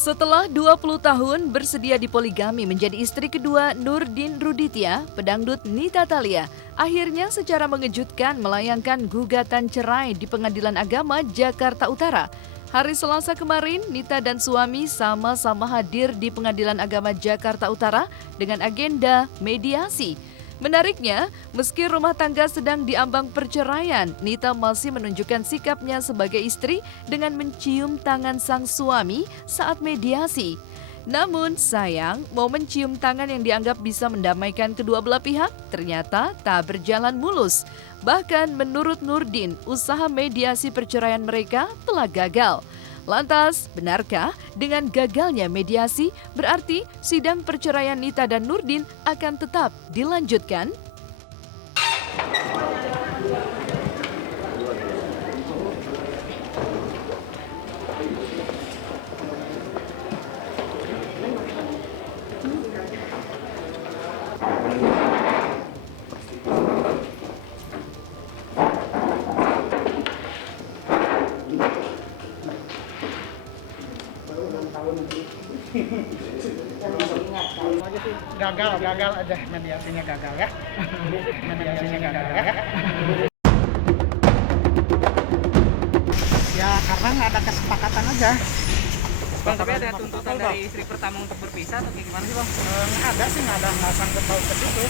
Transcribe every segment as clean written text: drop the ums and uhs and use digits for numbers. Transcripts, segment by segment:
Setelah 20 tahun bersedia dipoligami menjadi istri kedua Nurdin Ruditya, pedangdut Nita Thalia akhirnya secara mengejutkan melayangkan gugatan cerai di Pengadilan Agama Jakarta Utara. Hari Selasa kemarin, Nita dan suami sama-sama hadir di Pengadilan Agama Jakarta Utara dengan agenda mediasi. Menariknya, meski rumah tangga sedang diambang perceraian, Nita masih menunjukkan sikapnya sebagai istri dengan mencium tangan sang suami saat mediasi. Namun sayang, momen cium tangan yang dianggap bisa mendamaikan kedua belah pihak ternyata tak berjalan mulus. Bahkan menurut Nurdin, usaha mediasi perceraian mereka telah gagal. Lantas, benarkah dengan gagalnya mediasi berarti sidang perceraian Nita dan Nurdin akan tetap dilanjutkan? Gagal aja mediasinya gagal ya. Mediasinya gagal ya. Ya karena nggak ada kesepakatan aja. Bang, tapi ada tuntutan dari istri pertama untuk berpisah atau gimana sih, Bang? Nggak ada sih, nggak sangkut paut ke situ.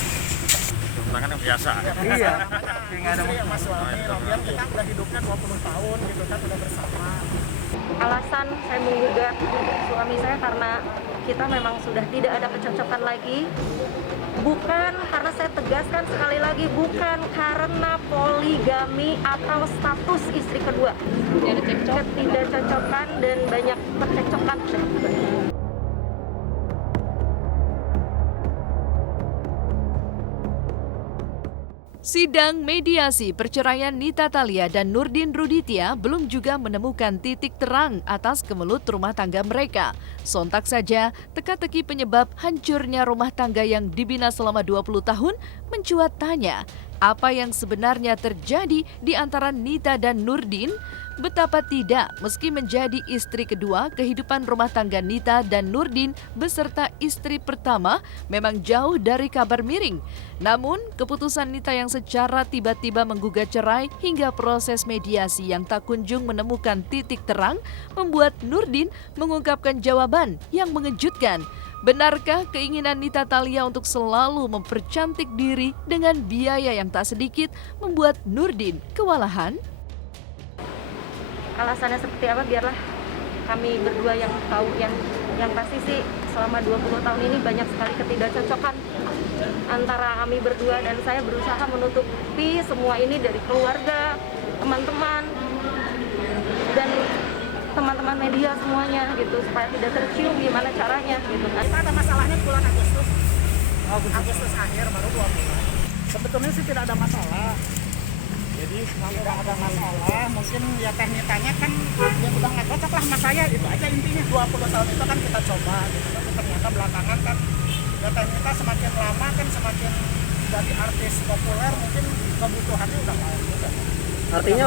Tuntutan yang biasa. Iya. Nggak ada Istri sama suami, lagian kita udah hidupnya 20 tahun gitu kan, udah bersama. Alasan saya menggugat suami saya karena kita memang sudah tidak ada kecocokan lagi. Bukan, karena saya tegaskan sekali lagi, bukan karena poligami atau status istri kedua. Ketidakcocokan dan banyak percekcokan. Sidang mediasi perceraian Nita Thalia dan Nurdin Ruditya belum juga menemukan titik terang atas kemelut rumah tangga mereka. Sontak saja, teka-teki penyebab hancurnya rumah tangga yang dibina selama 20 tahun mencuat tanya, apa yang sebenarnya terjadi di antara Nita dan Nurdin? Betapa tidak, meski menjadi istri kedua, kehidupan rumah tangga Nita dan Nurdin beserta istri pertama memang jauh dari kabar miring. Namun, keputusan Nita yang secara tiba-tiba menggugat cerai hingga proses mediasi yang tak kunjung menemukan titik terang membuat Nurdin mengungkapkan jawaban yang mengejutkan. Benarkah keinginan Nita Thalia untuk selalu mempercantik diri dengan biaya yang tak sedikit membuat Nurdin kewalahan? Alasannya seperti apa biarlah kami berdua yang tahu. Yang pasti sih selama 20 tahun ini banyak sekali ketidakcocokan antara kami berdua, dan saya berusaha menutupi semua ini dari keluarga, teman-teman, dan teman-teman media semuanya gitu, supaya tidak tercium gimana caranya gitu kan. Kita ada masalahnya di bulan Agustus. Agustus akhir baru 2 bulan. Sebetulnya sih tidak ada masalah. Jadi tidak ada masalah, mungkin ya teknikanya kan ya udah nggak cocok lah sama saya, itu aja intinya. 20 tahun itu kan kita coba gitu, tapi ternyata belakangan kan ya teknika semakin lama kan semakin jadi artis populer, mungkin kebutuhannya udah lain juga. Artinya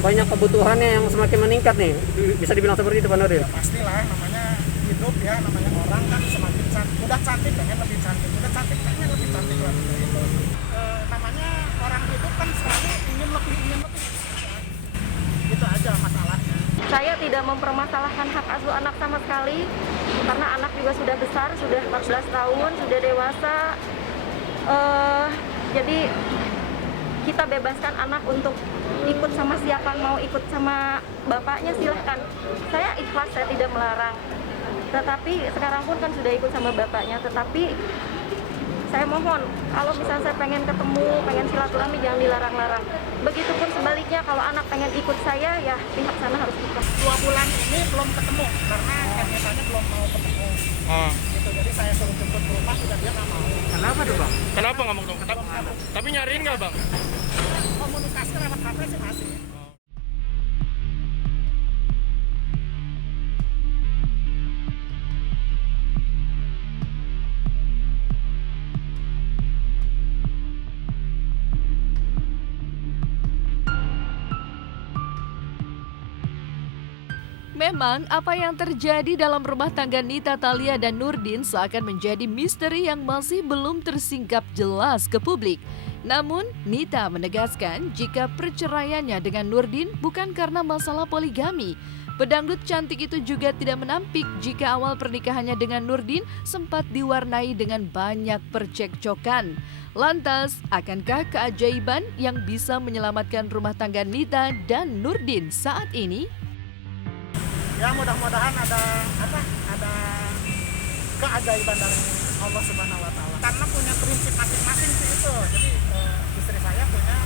banyak kebutuhannya yang semakin meningkat nih. Bisa dibilang seperti itu, Pak Nurdin? Ya pastilah, namanya hidup ya, namanya orang kan semakin cantik, udah cantik pengen lebih cantik, udah cantik pengen lebih cantik lagi gitu. Namanya orang hidup kan selalu ingin lebih. Itu aja masalahnya. Saya tidak mempermasalahkan hak asuh anak sama sekali, karena anak juga sudah besar, sudah 14 tahun, sudah dewasa. Jadi kita bebaskan anak untuk ikut sama siapa, mau ikut sama bapaknya silahkan. Saya ikhlas, saya tidak melarang. Tetapi sekarang pun kan sudah ikut sama bapaknya, tetapi saya mohon, kalau misalnya saya pengen ketemu, pengen silaturahmi, jangan dilarang-larang. Begitupun sebaliknya, kalau anak pengen ikut saya, ya pihak sana harus ikut. 2 bulan ini belum ketemu, karena teknikanya belum mau ketemu. Gitu, jadi saya suruh jemput ke rumah, sudah dia nggak mau. Kenapa tuh, Bang? Kenapa nggak mau ketemu? Tapi nyariin nggak, Bang? Komunikasi lewat HP sih masih. Memang apa yang terjadi dalam rumah tangga Nita Thalia dan Nurdin seakan menjadi misteri yang masih belum tersingkap jelas ke publik. Namun, Nita menegaskan jika perceraiannya dengan Nurdin bukan karena masalah poligami. Pedangdut cantik itu juga tidak menampik jika awal pernikahannya dengan Nurdin sempat diwarnai dengan banyak percekcokan. Lantas, akankah keajaiban yang bisa menyelamatkan rumah tangga Nita dan Nurdin saat ini? Ya mudah-mudahan ada keajaiban dari Allah Subhanahu wa taala. Karena punya prinsip masing-masing sih itu. Jadi istri saya punya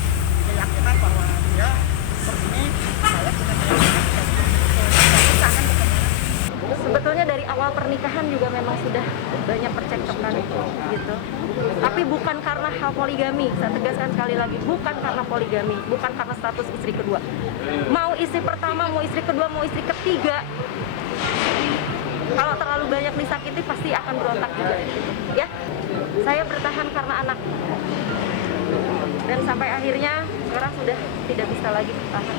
keyakinan bahwa dia begini, saya punya keyakinan susah kan ketemu. Sebetulnya dari awal pernikahan juga memang sudah banyak percekcokan gitu. Tapi bukan karena hal poligami, saya tegaskan sekali lagi, bukan karena poligami, bukan karena status istri kedua. Mau istri pertama, mau istri kedua, mau istri ketiga, kalau terlalu banyak disakiti pasti akan berontak juga. Ya, saya bertahan karena anak. Dan sampai akhirnya sekarang sudah tidak bisa lagi bertahan.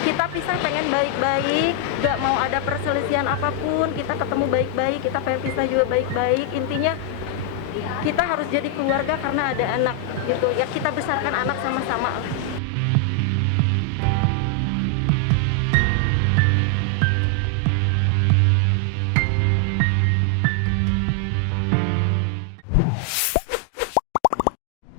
Kita pisah pengen baik-baik, gak mau ada perselisihan apapun, kita ketemu baik-baik, kita pengen pisah juga baik-baik. Intinya kita harus jadi keluarga karena ada anak gitu. Ya kita besarkan anak sama-sama lah.